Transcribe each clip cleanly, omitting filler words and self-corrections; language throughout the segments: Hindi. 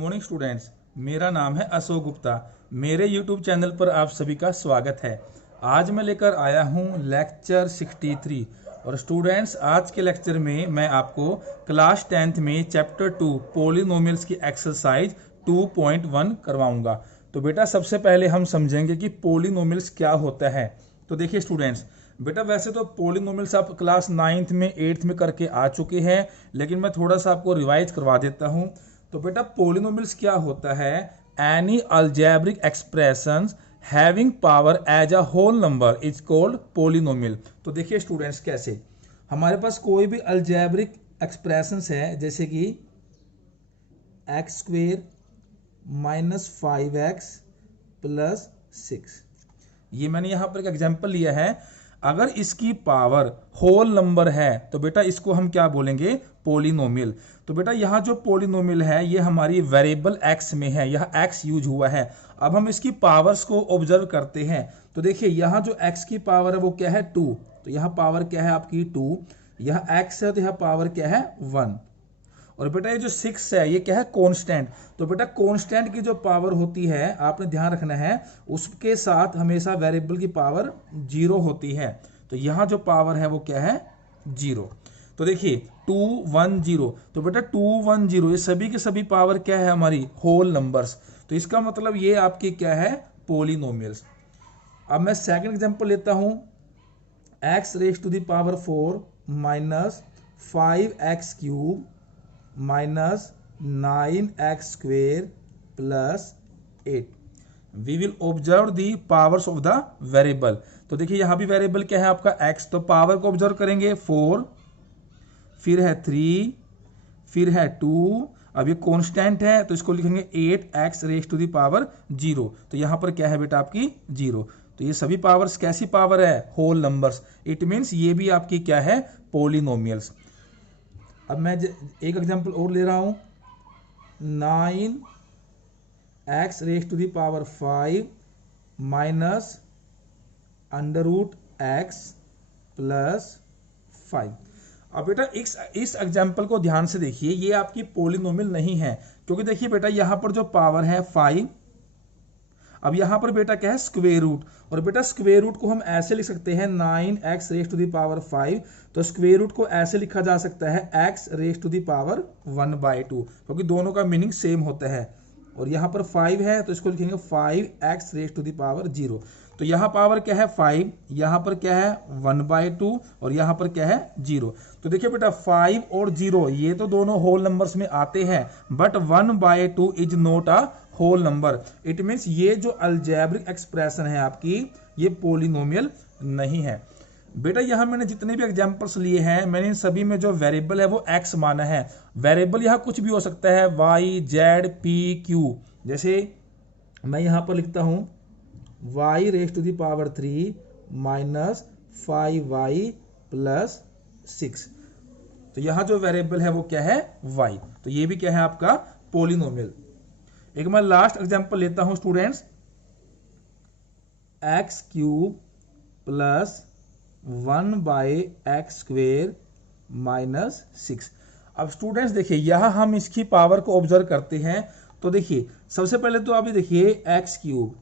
Morning students. मेरा नाम है अशोक गुप्ता। मेरे यूट्यूब चैनल पर आप सभी का स्वागत है। आज मैं लेकर आया हूं लेक्चर 63 और स्टूडेंट्स आज के लेक्चर में मैं आपको क्लास 10th में चैप्टर 2 पॉलिनोमियल्स की एक्सरसाइज 2.1 करवाऊंगा। तो बेटा सबसे पहले हम समझेंगे कि पॉलिनोमियल्स क्या होता है। तो देखिए स्टूडेंट्स, बेटा वैसे तो पॉलिनोमियल्स आप क्लास 9th में 8th में करके आ चुके हैं, लेकिन मैं थोड़ा सा आपको रिवाइज करवा देता हूं। तो बेटा पॉलिनोमियल्स क्या होता है? Any algebraic expressions having power as a whole number is called polynomial. तो देखिए स्टूडेंट्स, कैसे हमारे पास कोई भी अलजेब्रिक एक्सप्रेशंस है, जैसे कि x square minus 5x plus 6, ये मैंने यहां पर एक एग्जांपल लिया है। अगर इसकी पावर होल नंबर है तो बेटा इसको हम क्या बोलेंगे? पॉलिनोमियल। तो बेटा यहाँ जो पॉलिनोमियल है ये हमारी वेरिएबल x में है, यह x यूज हुआ है। अब हम इसकी पावर्स को ऑब्जर्व करते हैं। तो देखिए यहाँ जो x की पावर है वो क्या है? 2। तो यहाँ पावर क्या है आपकी? 2। यह x है तो यह पावर क्या है? 1। और बेटा ये जो 6 है ये क्या है? कांस्टेंट। तो बेटा कांस्टेंट की जो पावर होती है आपने ध्यान रखना है, उसके साथ हमेशा वेरिएबल की पावर 0 होती है। तो यहाँ जो पावर है वो क्या है? 0। तो देखिए 2 1 0, तो बेटा 2 1 0 ये सभी के सभी पावर क्या है? हमारी होल नंबर्स। तो इसका मतलब ये आपकी क्या है? पॉलिनोमियल्स। अब मैं सेकंड एग्जांपल लेता हूं, x raise to the power 4 minus 5x cube minus 9x square plus 8। We will observe the powers of the variable. तो देखिए यहां भी वेरिएबल क्या है आपका? x। तो पावर को ऑब्जर्व करेंगे 4, फिर है 3, फिर है 2। अब ये कांस्टेंट है तो इसको लिखेंगे 8x raise to the power 0। तो यहां पर क्या है बेटा? आपकी 0। तो ये सभी पावर्स कैसी पावर है? Whole numbers. इट मीन्स ये भी आपकी क्या है? पॉलिनोमियल्स। अब मैं एक एग्जांपल और ले रहा हूं, 9x raise to the power 5 minus under root x plus 5। अब बेटा इस एग्जांपल को ध्यान से देखिए, ये आपकी पॉलिनोमियल नहीं है, क्योंकि देखिए बेटा यहां पर जो पावर है 5, अब यहां पर बेटा क्या है? Square root. और बेटा स्क्वेयर रूट को हम ऐसे लिख सकते हैं 9x raise to the power 5। तो स्क्वेयर रूट को ऐसे लिखा जा सकता है x raise to the power 1/2, क्योंकि दोनों का मीनिंग सेम होता है। और यहां पर 5 है तो इसको लिखेंगे 5x raise to the power 0। तो यहां पावर क्या है? 5, यहां पर क्या है? 1/2 और यहां पर क्या है? 0। तो देखिए बेटा 5 और 0 ये तो दोनों होल नंबर्स में आते हैं, but 1/2 is not a whole number. It means ये जो अलजेब्रिक एक्सप्रेशन है आपकी, ये पॉलिनोमियल नहीं है। बेटा यहां मैंने जितने भी एग्जांपल्स लिए हैं, मैंने इन सभी में जो वेरिएबल है वो x माना है। वेरिएबल यहां कुछ भी हो सकता है, y z p q। जैसे मैं यहां पर लिखता हूं y raise to the power 3 minus 5y plus 6। तो यहां जो वेरिएबल है वो क्या है? y। तो ये भी क्या है? आपका पॉलिनोमियल। एक मैं लास्ट एग्जांपल लेता हूं students, x cube plus 1/x square minus 6। अब स्टूडेंट्स देखिए यहां हम इसकी पावर को ऑब्जर्व करते हैं। तो देखिए सबसे पहले तो आप देखिए एक्स क्यूब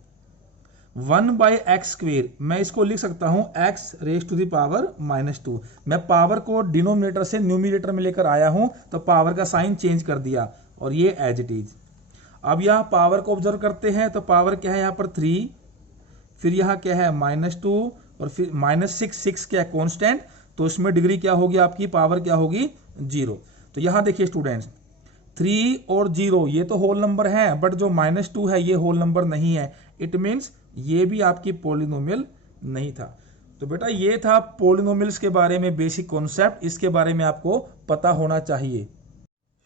1/x स्क्वेयर, मैं इसको लिख सकता हूं x raise to the power -2। मैं पावर को डिनोमिनेटर से न्यूमिनेटर में लेकर आया हूं, तो पावर का साइन चेंज कर दिया और ये एज इट इज। अब यहां पावर को ऑब्जर्व करते हैं तो पावर क्या है? यहां पर 3, फिर यहां क्या है? -2 और फिर -6। 6 क्या है? कांस्टेंट। तो इसमें डिग्री क्या होगी? आपकी पावर क्या होगी? 0। तो यहां देखिए स्टूडेंट्स 3 और 0 ये तो होल नंबर है, बट जो -2 है ये होल नंबर नहीं है। इट मीन्स ये भी आपकी पॉलिनोमियल नहीं था। तो बेटा ये था पॉलिनोमियल्स के बारे में बेसिक कॉन्सेप्ट, इसके बारे में आपको पता होना चाहिए।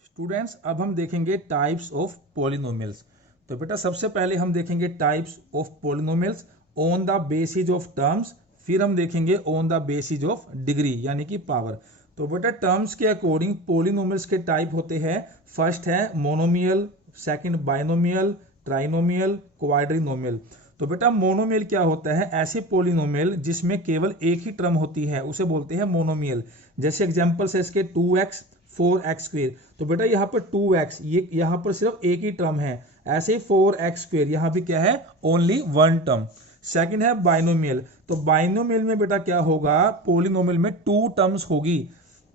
स्टूडेंट्स अब हम देखेंगे टाइप्स ऑफ पॉलिनोमियल्स। तो बेटा सबसे पहले हम देखेंगे types of polynomials on the basis of terms, फिर हम देखेंगे on the basis of degree यानी कि पावर। तो बेटा टर्म्स के अकॉर्डिंग पॉलिनोमियल्स के टाइप होते हैं। फर्स्ट है मोनोमियल, सेकंड बाइनोमियल, ट्राइनोमियल, क्वाड्रिनोमियल। तो बेटा मोनोमियल क्या होता है? ऐसे पॉलिनोमियल जिसमें केवल एक ही टर्म होती है उसे बोलते हैं मोनोमियल। जैसे एग्जांपल्स है इसके 2x 4x²। तो बेटा यहाँ पर 2x, ये यहाँ पर सिर्फ एक ही टर्म है, ऐसे 4x², यहाँ भी क्या है, ओनली वन टर्म। सेकंड है बाइनोमियल। तो बाइनोमियल में बेटा क्या होगा, पोलिनोमियल में 2 टर्म्स होगी।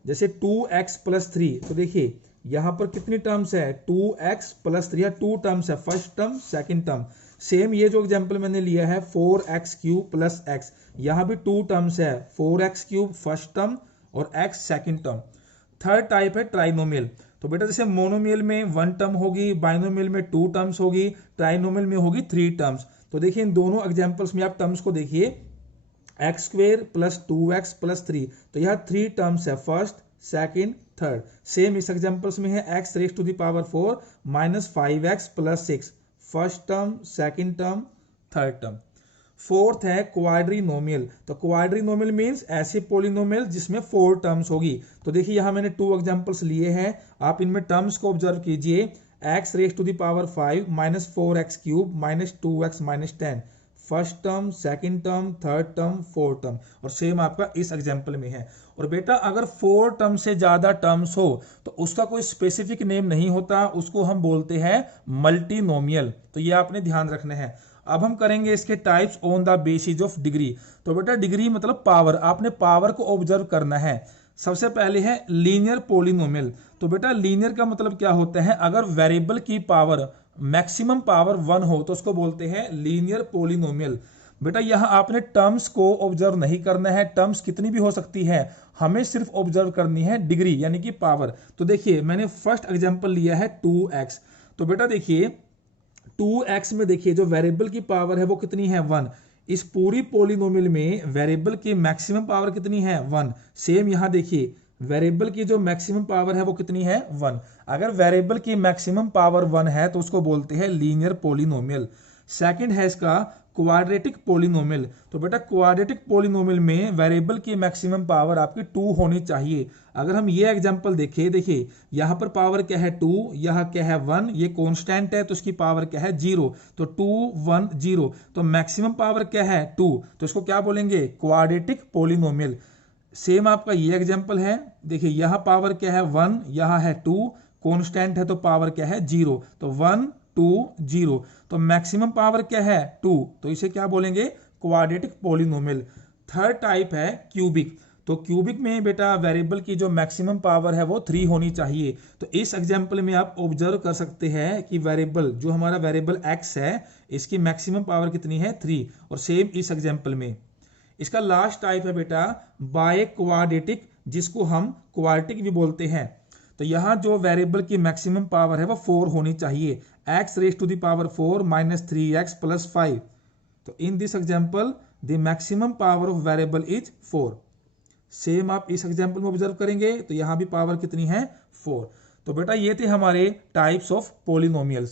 जैसे 2x+3, तो देखिए यहाँ पर कितनी टर्म्स है, 2x+3, या 2 टर्म्स है, first term second term. Same ये जो एग्जांपल मैंने लिया है 4x³ + x, यहाँ भी 2 टर्म्स है, 4x³ फर्स्ट टर्म और x second term. Third type है ट्राइनोमियल। तो बेटा जैसे मोनोमियल में 1 टर्म होगी, बाइनोमियल में 2 टर्म्स होगी, ट्राइनोमियल में होगी 3 टर्म्स। तो देखिए इन दोनों एग्जांपल्स में आप टर्म्स को देखिए, x² + 2x + 3, तो यहाँ 3 टर्म्स है, फर्स्ट सेकंड थर्ड। सेम इस एग्जांपल्स में है x⁴ - 5x + 6, first term second term third term. Fourth है क्वाड्रीनोमियल। तो क्वाड्रीनोमियल मींस ऐसे पोलिनोमियल जिसमें 4 टर्म्स होगी। तो देखिए यहाँ मैंने 2 एग्जांपल्स लिए हैं, आप इनमें टर्म्स को ऑब्जर्व कीजिए, x⁵ - 4x³ - 2x - 10, first term second term third term fourth term, और सेम आपका इस एग्जांपल में है। और बेटा अगर 4 टर्म से ज्यादा टर्म्स हो तो उसका कोई स्पेसिफिक नेम नहीं होता, उसको हम बोलते हैं मल्टीनोमियल। तो ये आपने ध्यान रखना है। अब हम करेंगे इसके types on the basis of degree. तो बेटा डिग्री मतलब पावर, आपने पावर को ऑब्जर्व करना है। सबसे पहले है लीनियर पोलिनोमियल। तो बेटा लीनियर का मतलब क्या होता है, अगर वेरिएबल की पावर मैक्सिमम पावर 1 हो तो उसको बोलते हैं लीनियर पोलिनोमियल। बेटा यहाँ आपने टर्म्स को ऑब्जर्व नहीं करना है, टर्म्स कितनी भी हो सकती है, हमें सिर्फ ऑब्जर्व करनी है डिग्री यानी कि पावर। तो देखिए मैंने फर्स्ट एग्जांपल लिया है 2x। तो बेटा देखिए 2x में देखिए जो वेरिएबल की पावर है वो कितनी है, 1। इस पूरी पोलिनोमियल में वेरिएबल की मैक्सिमम पावर कितनी है, 1। सेम यहाँ देखिए वेरिएबल की जो मैक्सिमम पावर है वो कितनी है, 1। अगर वेरिएबल की मैक्सिमम पावर 1 है तो उसको बोलते हैं लीनियर पोलिनोमियल। सेकंड है इसका क्वाड्रेटिक पोलिनोमियल। तो बेटा क्वाड्रेटिक पोलिनोमियल में वेरिएबल की मैक्सिमम पावर आपकी 2 होनी चाहिए। अगर हम ये एग्जांपल देखें, देखिए यहाँ पर पावर क्या है 2, यहाँ क्या है 1, ये कांस्टेंट है तो इसकी पावर क्या है 0, तो 2 1 0, तो मैक्सिमम पावर क्या है 2, तो इसको क्या बोलेंगे, क्वाड्रेटिक पोलिनोमियल। सेम आपका ये एग्जांपल है, देखिए यहाँ पावर क्या है 1, यहाँ है 2, कांस्टेंट है तो पावर क्या है 0, तो 1 2 0, तो मैक्सिमम पावर क्या है 2, तो इसे क्या बोलेंगे, क्वाड्रेटिक पोलिनोमियल। थर्ड टाइप है क्यूबिक। तो क्यूबिक में बेटा वेरिएबल की जो मैक्सिमम पावर है वो 3 होनी चाहिए। तो इस एग्जांपल में आप ऑब्जर्व कर सकते हैं कि वेरिएबल जो हमारा वेरिएबल x है इसकी मैक्सिमम पावर कितनी है 3, और सेम इस एग्जांपल में। इसका लास्ट टाइप है बेटा बाय क्वाड्रेटिक, जिसको हम क्वाड्रेटिक भी बोलते हैं। तो यहाँ जो वेरिएबल की मैक्सिमम पावर है वो 4 होनी चाहिए, x⁴ - 3x + 5। तो in this example the maximum power of variable is 4। Same आप इस एग्जांपल में ऑब्जर्व करेंगे तो यहाँ भी पावर कितनी है 4। तो बेटा ये थे हमारे टाइप्स ऑफ पोलिनोमियल्स।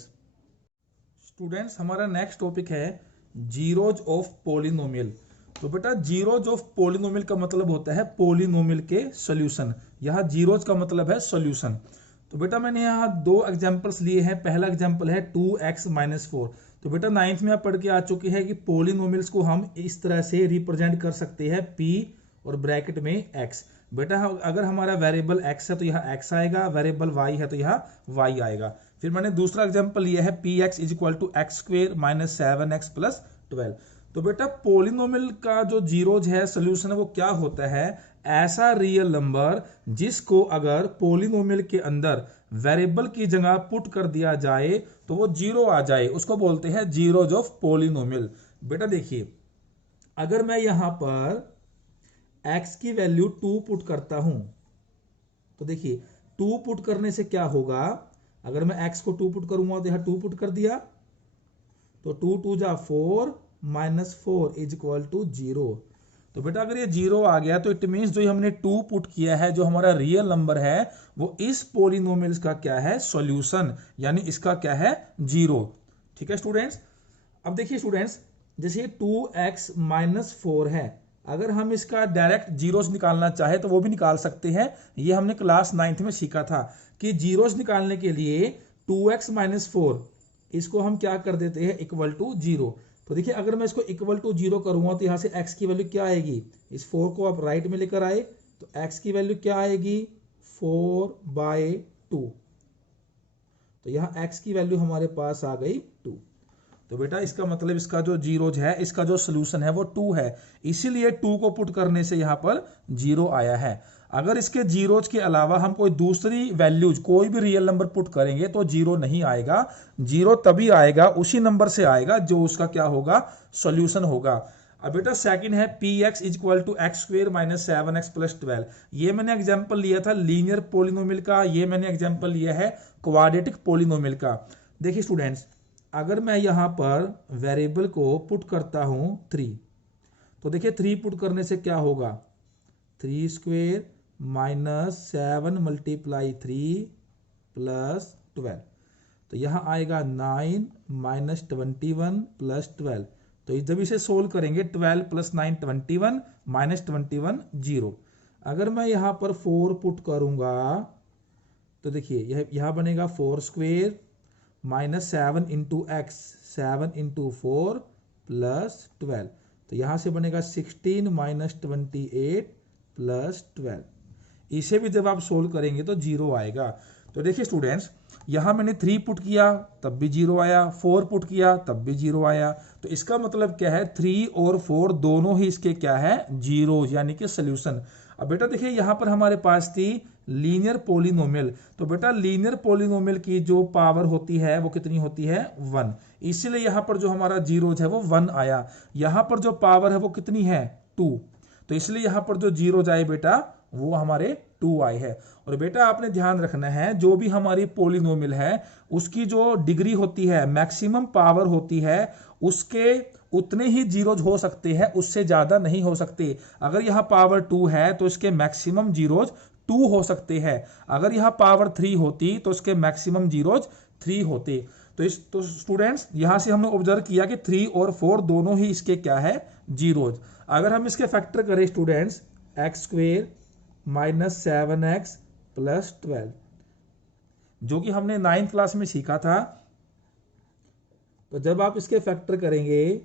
स्टूडेंट्स हमारा नेक्स्ट टॉपिक है जीरोज ऑफ पोलिनोमियल। तो बेटा जीरोज ऑफ पोलिनोमियल का मतलब होता है पोलिनोमियल के सॉल्यूशन। यहाँ जीरोज का मतलब है सॉल्यूशन। तो बेटा मैंने यहाँ 2 एग्जांपल्स लिए हैं। पहला एग्जांपल है 2x - 4। तो बेटा 9th में आप पढ़ के आ चुके हैं कि पोलिनोमियल्स को हम इस तरह से रिप्रेजेंट कर सकते हैं p और ब्रैकेट में x। बेटा अगर हमारा वेरिएबल x है तो यहाँ x आएगा, वेरिएबल y है तो यहाँ y आएगा। फिर मैंने दूसरा एग्जांपल लिया है px = x² - 7x + 12। तो बेटा पोलिनोमियल का जो जीरोज है सॉल्यूशन है वो क्या होता है, ऐसा रियल नंबर जिसको अगर पोलिनोमियल के अंदर वेरिएबल की जगह पुट कर दिया जाए तो वो 0 आ जाए, उसको बोलते हैं जीरोज ऑफ पोलिनोमियल। बेटा देखिए अगर मैं यहां पर x की वैल्यू 2 पुट करता हूं तो देखिए 2 पुट करने से क्या होगा, अगर मैं x को 2 पुट करूंगा तो यहां 2 पुट कर दिया तो 2 2 जा 4 -4 = 0। तो बेटा अगर ये 0 आ गया तो इट मींस जो हमने 2 पुट किया है, जो हमारा रियल नंबर है वो इस पोलिनोमियल का क्या है, सॉल्यूशन, यानी इसका क्या है 0। ठीक है स्टूडेंट्स। अब देखिए स्टूडेंट्स जैसे ये 2x - 4 है, अगर हम इसका डायरेक्ट जीरोस निकालना चाहे तो वो भी निकाल सकते हैं। ये हमने क्लास 9th में सीखा था कि जीरोस निकालने के लिए 2x - 4 इसको हम क्या कर देते हैं =0। तो देखिए अगर मैं इसको =0 करूंगा तो यहां से x की वैल्यू क्या आएगी, इस 4 को आप राइट में लेकर आए तो x की वैल्यू क्या आएगी 4/2। तो यहाँ x की वैल्यू हमारे पास आ गई 2। तो बेटा इसका मतलब इसका जो जीरोज है, इसका जो सोल्यूशन है वो 2 है, इसीलिए 2 को पुट करने से यहाँ पर 0 आया है। अगर इसके जीरोज के अलावा हम कोई दूसरी वैल्यूज, कोई भी रियल नंबर पुट करेंगे तो 0 नहीं आएगा। 0 तभी आएगा, उसी नंबर से आएगा जो उसका क्या होगा, सोल्यूशन होगा। अब बेटा सेकंड है px equal to x square minus 7x plus 12। ये मैंने एग्जांपल लिया था लीनियर पोलिनोमियल का, ये मैंने एग्जांपल लिया है क्वाड्रेटिक पोलिनोमियल का। देखिए स्टूडेंट्स, अगर मैं यहां पर वेरिएबल को पुट करता हूं 3, तो देखिए 3 पुट करने से क्या होगा, 3 स्क्वेयर माइनस 7 मल्टीप्लाई 3 प्लस 12। तो यहां आएगा 9 माइनस 21 प्लस 12। तो जब इसे सोल्व करेंगे 12 प्लस 9 21 माइनस 21 0। अगर मैं यहां पर 4 पुट करूंगा तो देखिए यहां बनेगा 4 square minus 7 into x, 7 into 4 plus 12। तो यहां से बनेगा 16 माइनस 28 प्लस 12। इसे भी जब आप सोल्व करेंगे तो 0 आएगा। तो देखिए स्टूडेंट्स, यहां मैंने 3 पुट किया तब भी 0 आया, 4 पुट किया तब भी 0 आया। तो इसका मतलब क्या है, 3 और 4 दोनों ही इसके क्या है, जीरो, यानी कि सोल्यूशन। अब बेटा देखिए यहां पर हमारे पास थी लीनियर पोलिनोमियल। तो बेटा लीनियर पोलिनोमियल की जो पावर होती है वो कितनी होती है, 1। इसीलिए यहां पर जो हमारा जीरोज है वो 1 आया। यहां पर जो पावर है वो कितनी है, 2। तो इसलिए यहां पर जो जीरोज आए बेटा वो हमारे 2 आए हैं। और बेटा आपने ध्यान रखना है, जो भी हमारी पोलिनोमियल है उसकी जो डिग्री होती है, मैक्सिमम पावर होती है, उसके उतने ही जीरोज हो सकते हैं, उससे ज्यादा नहीं हो सकते। अगर यहां पावर 2 है तो इसके मैक्सिमम जीरोज 2 हो सकते हैं। अगर यहां पावर 3 होती तो इसके मैक्सिमम जीरोज 3 होते। तो स्टूडेंट्स यहां से हमने ऑब्जर्व किया कि 3 और 4 दोनों ही इसके क्या है, जीरोज। अगर हम इसके फैक्टर करें students, x square minus 7x plus 12, जो कि हमने 9th क्लास में सीखा था। तो जब आप इसके फैक्टर करेंगे,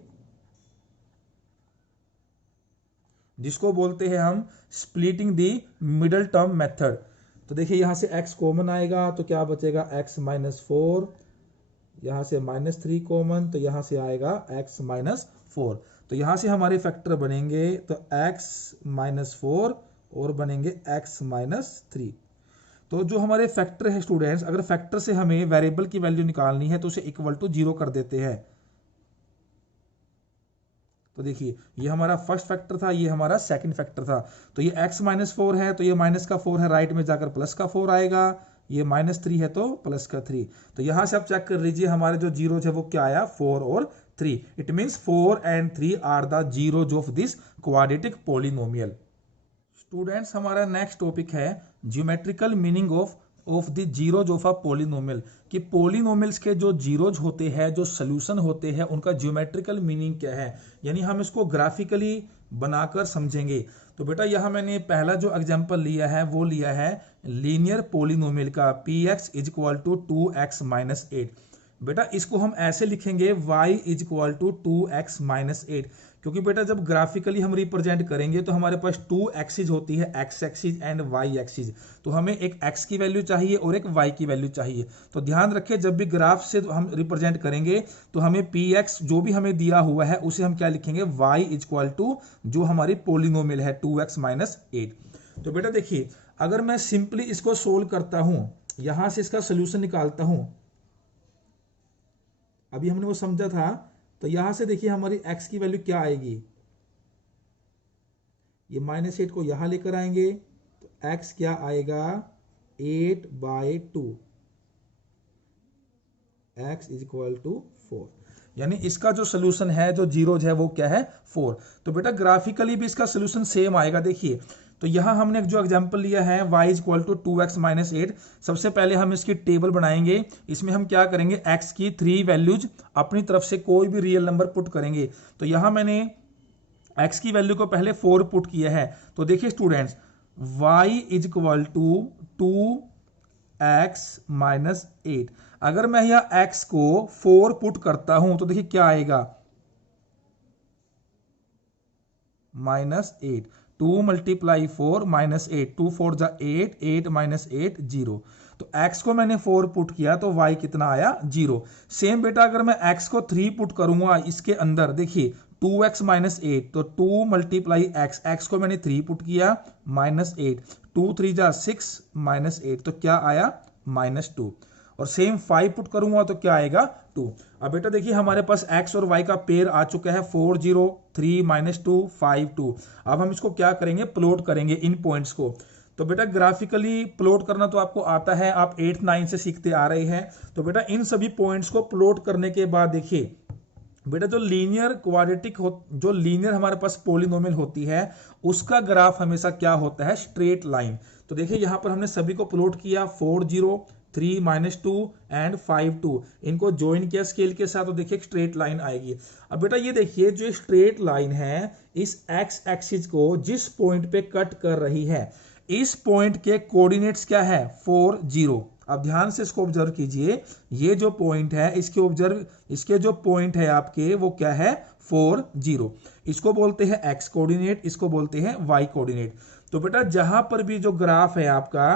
जिसको बोलते हैं हम splitting the middle term method, तो देखिए यहां से x कॉमन आएगा तो क्या बचेगा, x माइनस 4। यहां से माइनस 3 कॉमन, तो यहां से आएगा x माइनस 4। तो यहां से हमारे फैक्टर बनेंगे तो x माइनस 4 और बनेंगे x माइनस 3। तो जो हमारे फैक्टर है स्टूडेंट्स, अगर फैक्टर से हमें वेरिएबल की वैल्यू निकालनी है तो उसे इक्वल टू 0 कर देते हैं। तो देखिए ये हमारा फर्स्ट फैक्टर था, ये हमारा सेकंड फैक्टर था। तो ये x माइनस 4 है तो ये माइनस का 4 है, राइट में जाकर प्लस का 4 आएगा। ये माइनस 3 है तो प्लस का 3। तो यहां से आप चेक कर लीजिए हमारे जो जीरोज है वो क्या आया, 4 और 3। It means 4 and 3 are the zeros of this quadratic polynomial. Students हमारा नेक्स्ट टॉपिक है geometrical meaning of the zeros of a polynomial, कि पोलिनोमियल्स के जो जीरोज होते हैं, जो सोल्यूशन होते हैं, उनका ज्योमेट्रिकल मीनिंग क्या है, यानी हम इसको ग्राफिकली बनाकर समझेंगे। तो बेटा यहाँ मैंने पहला जो एग्जांपल लिया है वो लिया है लीनियर पोलिनोमियल का, px is equal to 2x minus 8। बेटा इसको हम ऐसे लिखेंगे y is equal to 2x minus 8, क्योंकि बेटा जब ग्राफिकली हम रिप्रेजेंट करेंगे तो हमारे पास 2 एक्सिस होती है, x axis and y axis. तो हमें एक x की वैल्यू चाहिए और एक y की वैल्यू चाहिए। तो ध्यान रखें जब भी ग्राफ से हम रिप्रेजेंट करेंगे तो हमें px जो भी हमें दिया हुआ है उसे हम क्या लिखेंगे, y इज इक्वल टू जो हमारी पोलिनोमियल है 2x माइनस 8। तो बेटा देखिए अगर मैं सिंपली इसको सोल्व करता हूं, यहां से इसका सोल्यूशन निकालता हूं, अभी हमने वो समझा था। तो यहां से देखिए हमारी x की वैल्यू क्या आएगी, ये माइनस 8 को यहां लेकर आएंगे तो x क्या आएगा, 8/2, x इज इक्वल टू 4। यानी इसका जो सोल्यूशन है, जो जीरोज है वो क्या है, 4। तो बेटा ग्राफिकली भी इसका सोल्यूशन सेम आएगा। देखिए तो यहां हमने एक जो एग्जांपल लिया है y is equal to 2x minus 8, सबसे पहले हम इसकी टेबल बनाएंगे। इसमें हम क्या करेंगे, x की 3 वैल्यूज अपनी तरफ से कोई भी रियल नंबर पुट करेंगे। तो यहां मैंने x की वैल्यू को पहले 4 पुट किया है। तो देखिए students y is equal to 2x minus 8। अगर मैं यहां x को 4 पुट करता हूं तो देखिए क्या आएगा, -8। 2 मल्टीप्लाई 4 माइनस 8, 2 4 जा 8, 8 माइनस 8 0। तो x को मैंने 4 पुट किया तो y कितना आया 0। सेम बेटा अगर मैं x को 3 पुट करूंगा इसके अंदर, देखिए 2x माइनस 8, तो 2 मल्टीप्लाई x को मैंने 3 पुट किया माइनस 8, 2 3 जा 6 माइनस 8, तो क्या आया -2। और सेम 5 पुट करूंगा तो क्या आएगा 2। अब बेटा देखिए हमारे पास x और y का पेयर आ चुका है 4 0 3 -2 5 2। अब हम इसको क्या करेंगे, प्लॉट करेंगे इन पॉइंट्स को। तो बेटा ग्राफिकली प्लॉट करना तो आपको आता है, आप 8 9 से सीखते आ रहे हैं। तो बेटा इन सभी पॉइंट्स को प्लॉट करने के बाद देखिए बेटा जो लीनियर क्वाड्रेटिक जो लीनियर हमारे पास पॉलिनोमियल होती है उसका ग्राफ हमेशा क्या होता है, स्ट्रेट लाइन। तो देखिए यहां पर हमने सभी को प्लॉट किया 4 0 3 -2 एंड 5 2, इनको ज्वाइन किया स्केल के साथ, तो देखिए एक स्ट्रेट लाइन आएगी। अब बेटा ये देखिए जो स्ट्रेट लाइन है इस एक्स एक्सिस को जिस पॉइंट पे कट कर रही है, इस पॉइंट के कोऑर्डिनेट्स क्या है 4 0। अब ध्यान से इसको ऑब्जर्व कीजिए, ये जो पॉइंट है इसके जो पॉइंट है आपके वो क्या है 4 0। इसको बोलते हैं एक्स कोऑर्डिनेट, इसको बोलते हैं वाई कोऑर्डिनेट। तो बेटा जहां पर भी जो ग्राफ है आपका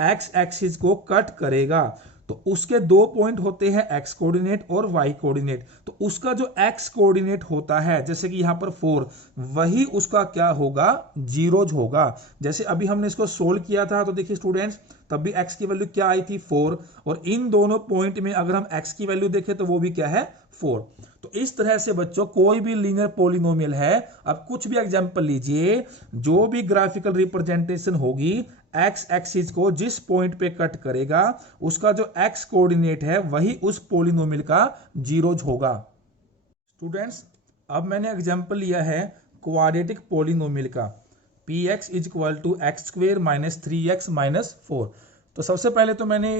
एक्स एक्सिस को कट करेगा तो उसके 2 पॉइंट होते हैं एक्स कोऑर्डिनेट और वाई कोऑर्डिनेट। तो उसका जो एक्स कोऑर्डिनेट होता है जैसे कि यहां पर 4, वही उसका क्या होगा 0 होगा। जैसे अभी हमने इसको सोल्व किया था तो देखिए स्टूडेंट्स तब भी x की वैल्यू क्या आई थी 4, और इन दोनों पॉइंट में अगर हम x की वैल्यू देखें तो वो भी क्या है 4। तो इस तरह से बच्चों कोई भी लीनियर पॉलिनोमियल है, अब कुछ भी एग्जांपल लीजिए, जो भी ग्राफिकल रिप्रेजेंटेशन होगी एक्स एक्सिस को जिस पॉइंट पे कट करेगा उसका जो एक्स कोऑर्डिनेट है वही उस पॉलिनोमियल का 0 होगा। स्टूडेंट्स अब मैंने एग्जांपल लिया है क्वाड्रेटिक पॉलिनोमियल का, px = x² - 3x - 4। तो सबसे पहले तो मैंने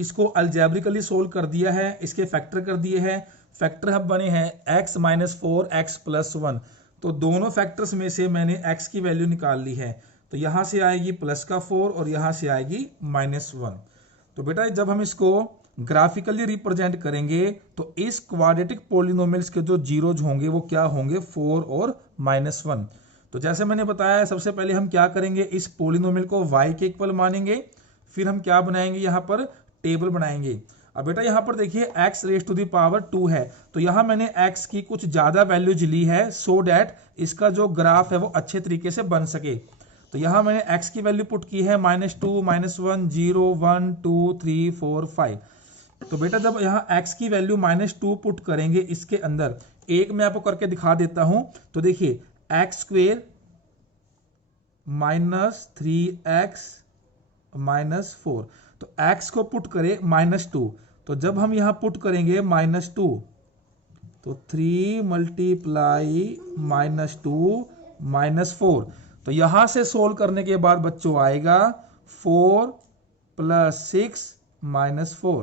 इसको अलजेब्रिकली सोल्व कर दिया है, इसके फैक्टर कर दिए हैं। फैक्टर अब बने हैं x - 4 x + 1। तो दोनों फैक्टर्स में से मैंने x की वैल्यू निकाल ली है, तो यहां से आएगी +4 और यहां से आएगी -1। तो बेटा जब हम इसको ग्राफिकली रिप्रेजेंट करेंगे तो इस क्वाड्रेटिक पॉलिनोमियल्स के जो 0 होंगे वो क्या होंगे 4 और -1। तो जैसे मैंने बताया सबसे पहले हम क्या करेंगे, इस पॉलिनोमियल को y के इक्वल मानेंगे, फिर हम क्या बनाएंगे यहाँ पर टेबल बनाएंगे। अब बेटा यहाँ पर देखिए x⁻² है, तो यहाँ मैंने x की कुछ ज्यादा वैल्यूज ली है सो डैट इसका जो ग्राफ है वो अच्छे तरीके से बन सके। तो यहाँ मैंने x की वैल्यू पुट की है -2 -1 0 1 2 3 4 5। तो बेटा जब यहाँ x की वैल्यू -2 पुट करेंगे इसके अंदर, एक मैं आपको करके दिखा देता हूं। तो देखिए x² - 3x - 4, तो x को पुट करें -2, तो जब हम यहां पुट करेंगे -2 तो 3 मल्टीप्लाई -2 -4, तो यहां से सोल्व करने के बाद बच्चों आएगा 4 + 6 -4,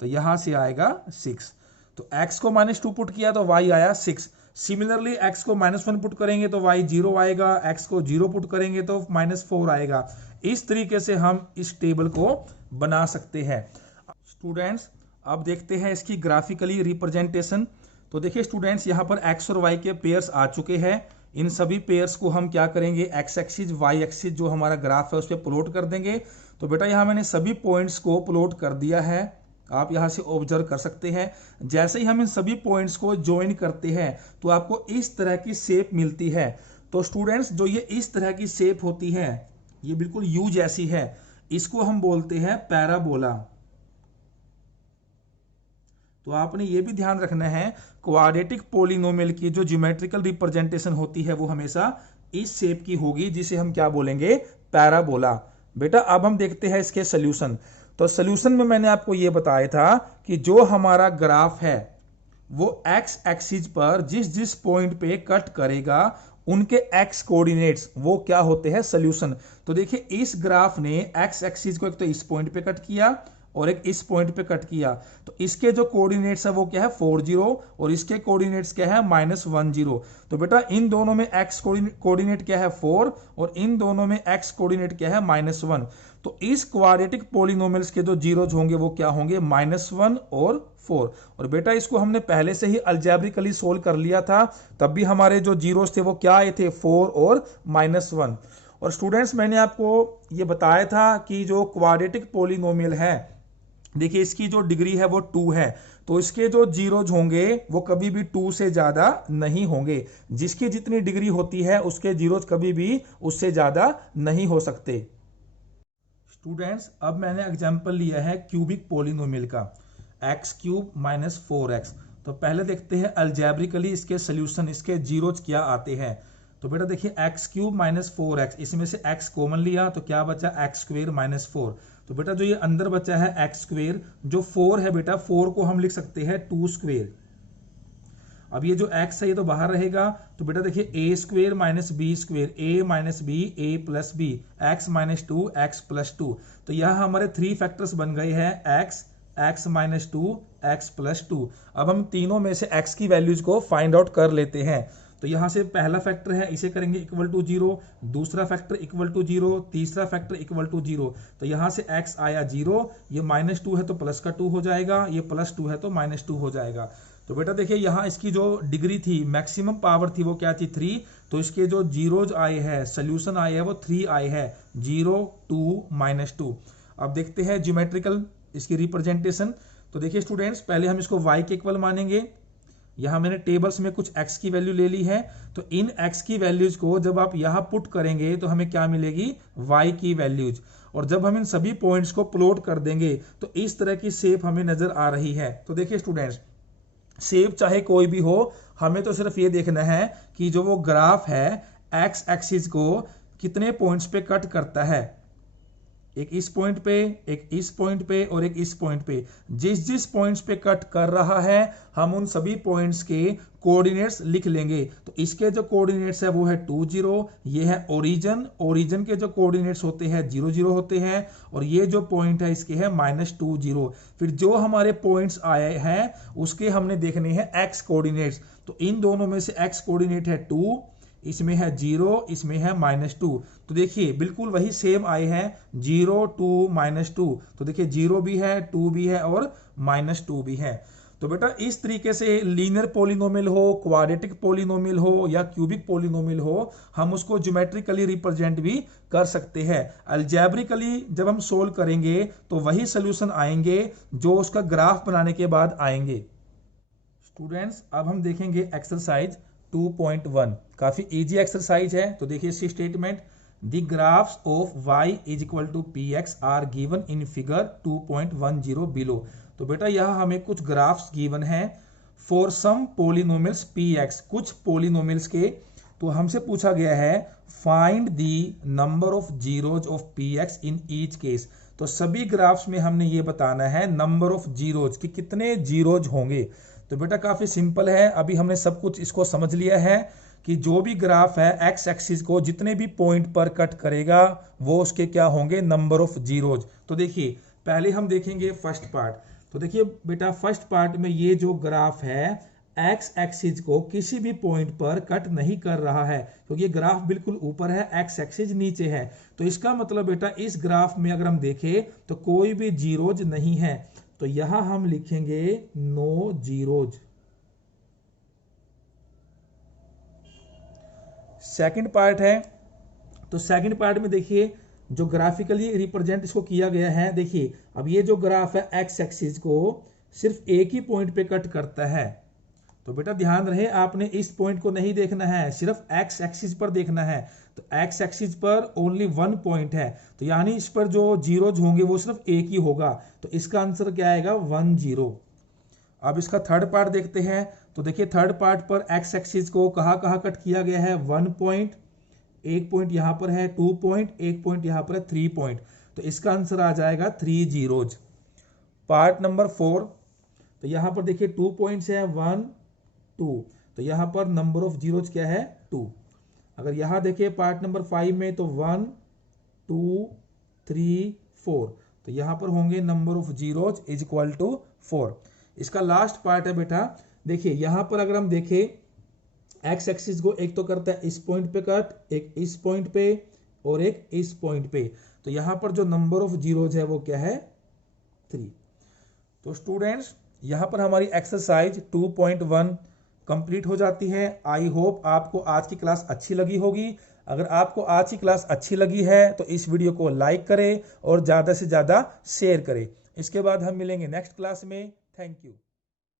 तो यहां से आएगा 6। तो x को -2 पुट किया तो y आया 6। सिमिलरली x को -1 पुट करेंगे तो y 0 आएगा, x को 0 पुट करेंगे तो -4 आएगा। इस तरीके से हम इस टेबल को बना सकते हैं। स्टूडेंट्स अब देखते हैं इसकी ग्राफिकली रिप्रेजेंटेशन। तो देखिए स्टूडेंट्स यहाँ पर x और y के पेयर्स आ चुके हैं। इन सभी पेयर्स को हम क्या करेंगे, x एक्सिस y एक्सिस जो हमारा ग्राफ है उस पर प्लॉट कर देंगे। तो बेटा यहाँ मैंने सभी पॉइंट्स को प्लॉट कर दिया है, आप यहां से ऑब्जर्व कर सकते हैं। जैसे ही हम इन सभी पॉइंट्स को ज्वाइन करते हैं तो आपको इस तरह की शेप मिलती है। तो स्टूडेंट्स जो ये इस तरह की शेप होती है ये बिल्कुल यू जैसी है, इसको हम बोलते हैं पैराबोला। तो आपने ये भी ध्यान रखना है क्वाड्रेटिक पॉलिनोमियल की जो ज्योमेट्रिकल रिप्रेजेंटेशन होती है वो हमेशा इस शेप की होगी जिसे हम क्या बोलेंगे, पैराबोला। बेटा अब हम देखते हैं इसके सोल्यूशन। तो सोल्यूशन में मैंने आपको यह बताया था कि जो हमारा ग्राफ है वो एक्स एक्सिस पर जिस जिस पॉइंट पे कट करेगा उनके एक्स कोऑर्डिनेट्स वो क्या होते हैं, सोल्यूशन। तो देखिए इस ग्राफ ने एक्स एक्सिस को एक तो इस पॉइंट पे कट किया और एक इस पॉइंट पे कट किया, तो इसके जो कोऑर्डिनेट्स है वो क्या है 40 और इसके कोऑर्डिनेट्स क्या है -10। तो बेटा इन दोनों में x कोऑर्डिनेट क्या है 4 और इन दोनों में x कोऑर्डिनेट क्या है -1। तो इस क्वाड्रेटिक पॉलिनोमियल्स के जो जीरोज होंगे वो क्या होंगे -1 और 4। और बेटा इसको हमने पहले से ही अलजेब्रिकली सोल्व कर लिया था, तब भी हमारे जो जीरोज थे वो क्या आए थे 4 और -1। और स्टूडेंट्स मैंने आपको ये बताया था कि जो क्वाड्रेटिक पॉलिनोमियल है, देखिए इसकी जो डिग्री है वो 2 है, तो इसके जो जीरोज होंगे वो कभी भी 2 से ज्यादा नहीं होंगे। जिसकी जितनी डिग्री होती है उसके जीरोज कभी भी उससे ज्यादा नहीं हो सकते। स्टूडेंट्स अब मैंने एग्जांपल लिया है क्यूबिक पॉलिनोमियल का, x³ - 4x। तो पहले देखते हैं अलजेब्रिकली इसके सोल्यूशन, इसके जीरोज क्या आते हैं। तो बेटा देखिए x³ - 4x, इसमें से x कॉमन लिया तो क्या बचा x² - 4। तो बेटा जो ये अंदर बचा है x², जो 4 है बेटा 4 को हम लिख सकते हैं 2²। अब ये जो x है ये तो बाहर रहेगा, तो बेटा देखिए a² - b², a - b a + b, x - 2 x + 2। तो यह हमारे 3 फैक्टर्स बन गए हैं x - 2 x + 2। अब हम तीनों में से x की वैल्यूज को फाइंड आउट कर लेते हैं। तो यहां से पहला फैक्टर है इसे करेंगे = 0, दूसरा फैक्टर = 0, तीसरा फैक्टर = 0। तो यहां से x आया 0, ये -2 है तो प्लस का 2 हो जाएगा, ये +2 है तो -2 हो जाएगा। तो बेटा देखिए यहाँ इसकी जो डिग्री थी, मैक्सिमम पावर थी वो क्या थी 3, तो इसके जो जीरोज आए हैं, सोल्यूशन आए हैं वो 3 आए हैं, 0 2 -2। अब देखते हैं ज्योमेट्रिकल इसकी रिप्रेजेंटेशन। तो देखिए स्टूडेंट्स पहले हम इसको y के इक्वल मानेंगे। यहाँ मैंने टेबल्स में कुछ x की वैल्यू ले ली है, तो इन x की वैल्यूज को जब आप यहाँ पुट करेंगे तो हमें क्या मिलेगी y की वैल्यूज। और जब हम इन सभी पॉइंट्स को प्लॉट कर देंगे तो इस तरह की शेप हमें नजर आ रही है। तो देखिए स्टूडेंट्स शेप चाहे कोई भी हो, हमें तो सिर्फ ये देखना है कि जो वो ग्राफ है x एक्सिस को कितने पॉइंट्स पे कट करता है, एक इस पॉइंट पे, एक इस पॉइंट पे और एक इस पॉइंट पे। जिस जिस पॉइंट्स पे कट कर रहा है हम उन सभी पॉइंट्स के कोऑर्डिनेट्स लिख लेंगे। तो इसके जो कोऑर्डिनेट्स है वो है 2 0, ये है ओरिजिन, ओरिजिन के जो कोऑर्डिनेट्स होते हैं 0 0 होते हैं, और ये जो पॉइंट है इसके है -2 0। फिर जो हमारे पॉइंट्स आए हैं उसके हमने देखने हैं x कोऑर्डिनेट्स। तो इन दोनों में से x कोऑर्डिनेट है 2, इसमें है 0, इसमें है -2। तो देखिए बिल्कुल वही सेम आए हैं 0 2 -2। तो देखिए 0 भी है, 2 भी है और -2 भी है। तो बेटा इस तरीके से लीनियर पॉलिनोमियल हो, क्वाड्रेटिक पॉलिनोमियल हो या क्यूबिक पॉलिनोमियल हो, हम उसको ज्योमेट्रिकली रिप्रेजेंट भी कर सकते हैं। अलजेब्रिकली जब हम सोल्व करेंगे तो वही सोल्यूशन आएंगे जो उसका ग्राफ बनाने के बाद आएंगे। स्टूडेंट्स अब हम देखेंगे एक्सरसाइज 2.1, काफी इजी एक्सरसाइज है। तो देखिए इसकी statement, the graphs of y = px are given in figure 2.10 below. तो बेटा यह हमें कुछ ग्राफ्स गिवन है फॉर सम पॉलिनोमियल्स px, कुछ पॉलिनोमियल्स के। तो हमसे पूछा गया है find the number of zeros of px in each case. तो सभी ग्राफ्स में हमने ये बताना है नंबर ऑफ जीरोज कि कितने जीरोज होंगे। तो बेटा काफी सिंपल है, अभी हमने सब कुछ इसको समझ लिया है कि जो भी ग्राफ है x एक्सिस को जितने भी पॉइंट पर कट करेगा वो उसके क्या होंगे नंबर ऑफ जीरोज। तो देखिए पहले हम देखेंगे फर्स्ट पार्ट। तो देखिए बेटा फर्स्ट पार्ट में ये जो ग्राफ है x एक्सिस को किसी भी पॉइंट पर कट नहीं कर रहा है, क्योंकि ये ग्राफ बिल्कुल ऊपर है, x एक्सिस नीचे है। तो इसका मतलब बेटा इस ग्राफ में अगर हम देखें तो कोई भी जीरोज नहीं है, तो यहां हम लिखेंगे नो जीरोज। सेकंड पार्ट है, तो सेकंड पार्ट में देखिए जो ग्राफिकली रिप्रेजेंट इसको किया गया है, देखिए अब ये जो ग्राफ है एक्स एक्सिस को सिर्फ एक ही पॉइंट पे कट करता है। तो बेटा ध्यान रहे आपने इस पॉइंट को नहीं देखना है, सिर्फ एक्स एक्सिस पर देखना है। तो एक्स एक्सिस पर ओनली 1 पॉइंट है, तो यानी इस पर जो जीरोज होंगे वो सिर्फ एक ही होगा। तो इसका आंसर क्या आएगा 1 0। अब इसका थर्ड पार्ट देखते हैं। तो देखिए थर्ड पार्ट पर एक्स एक्सिस को कहाँ कहाँ कट किया गया है 1 पॉइंट, एक पॉइंट यहां पर है 2 पॉइंट, एक पॉइंट यहां पर है 3 पॉइंट। तो इसका आंसर आ जाएगा 3 जीरोज। पार्ट नंबर 4, तो यहां पर देखिए 2 पॉइंट्स है 1 2, तो यहां पर नंबर ऑफ जीरोज क्या है 2। अगर यहां देखिए पार्ट नंबर 5 में तो 1 2 3 4, तो यहाँ पर होंगे number of zeros is equal to 4। इसका लास्ट पार्ट है बेटा, देखिए यहाँ पर अगर हम देखें एक्स एक्सिस को एक तो करता है इस पॉइंट पे कट, एक इस पॉइंट पे और एक इस पॉइंट पे, तो यहाँ पर जो नंबर ऑफ जीरोज है वो क्या है 3। तो स्टूडेंट्स यहाँ पर हमारी एक्सरसाइज 2.1 कंप्लीट हो जाती है। आई होप आपको आज की क्लास अच्छी लगी होगी। अगर आपको आज की क्लास अच्छी लगी है तो इस वीडियो को लाइक करें और ज़्यादा से ज़्यादा शेयर करें। इसके बाद हम मिलेंगे नेक्स्ट क्लास में। Thank you.